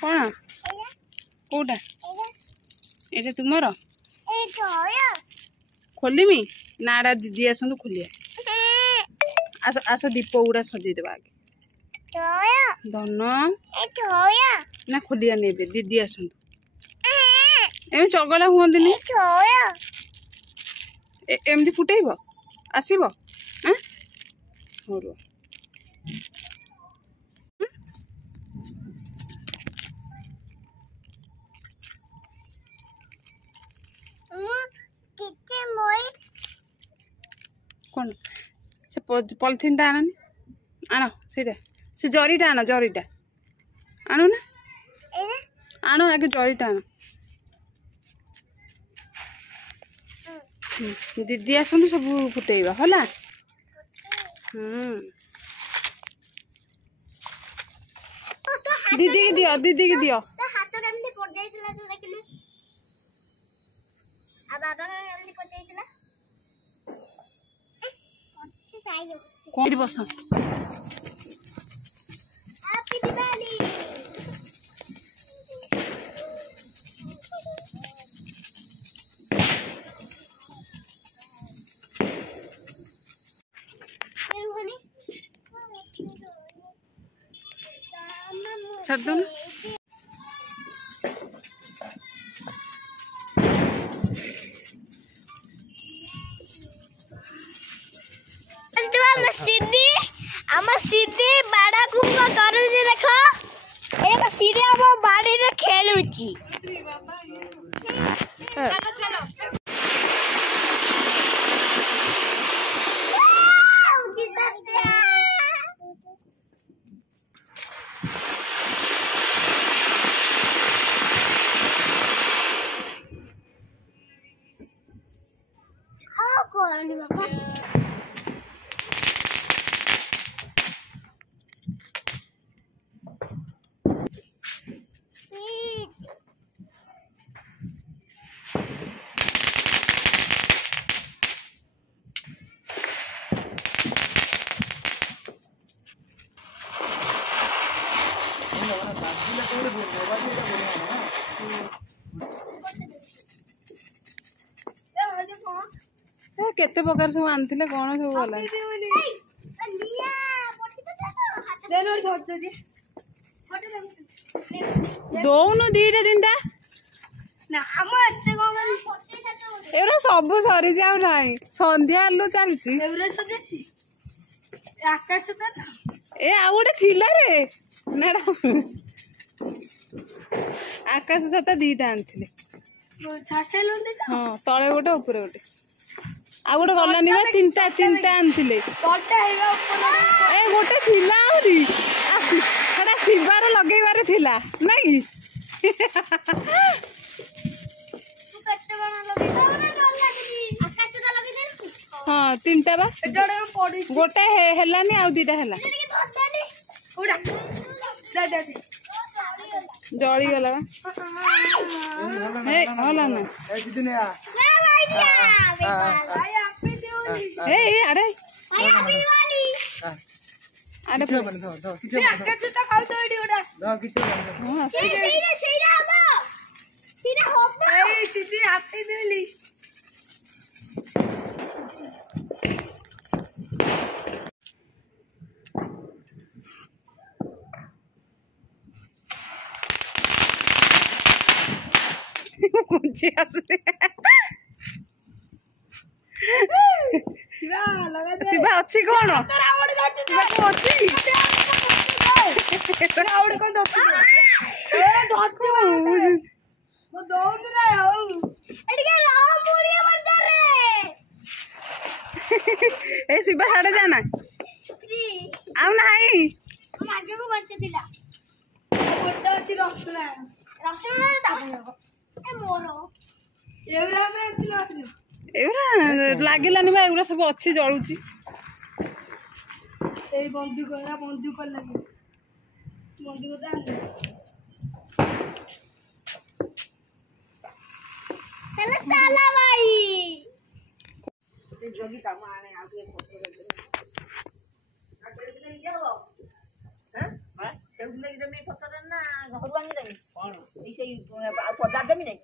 कौन कोटा ये तुमर खोलमी नाड़ा दीदी आसतु खोलिया आस आस दीप गुड़ा सजेदेव आगे धन ना खोलिया ने दीदी आसतु एम चगला हुआ एमती फुटेब आसब हाँ कौन से पॉलिथिन टा आनी आण से जरीटा आण जरीटा आणु ना आण आगे जरीटा आण दीदी आसतु सब फुटेबा है दीदी की दियो दीदी की दियो कौन बस छड़ दो ना सीधी बाड़ा कुंभ करूची देख एक सीधी हम बाड़ी रे खेलुची केते प्रकार सब आनथिले कोन सब गला दौनु दीटा तीनटा ना हम एते कोन एरा सब सरी जाउ नाही संध्या आलु चलुची एवरे सजेची आकाश त ना ए आ गोटे थिला रे नेडा आकाश सता दीटा आनथिले छासेलु देखा हां तळे गोटे ऊपर गोटे आ गोटे गलानी बा तीनटा तीनटा आनथिले तोटे हेबा ऊपर ए गोटे थिला आउरी सेटा शिवार लगेबार थिला नाही तू कत्ते बना लगे आकाश त लगे दे हां तीनटा बा जड़े पड़ी गोटे हेलानी आ दीटा हेला उड़ा दे दे जली गला बा ए होला ना ए दीदी ने आ भाई दिया भाई आपे दियोली ए अरे भाई आपी वाली अरे किछ बन दो किछ बन आकाश त खाउ दौड़ी उड़ा दो किछ बन दो सीधा हम सीधा होप ए सीधी आपे दियोली कुछ आसे शिवा लगा दे शिवा अच्छी कोन तोरा आवड़ जाச்சு शिवा को अच्छी तोरा आवड़ कोन दछि ए धरती मो दौड़ ना हो एडी के राम पूरी मर जा रे ए शिवा हाडे जाना फ्री आउ नाही आगे को बच्चे थिला फोटो अछि रसना रसना दाबो ए मोरो एवरा में थिला एवरा लागिलानी बा एवरा सब अच्छी जळुची ए बंदूक लगे बंदूक दान चल साला भाई जल्दी काम आने आगे फोटो कर दे ना केले दिन जाओ हैं केले दिन में फोटो ना घर वाली लगी ଆଉ ପଦା ଦେବି ନାଇଁ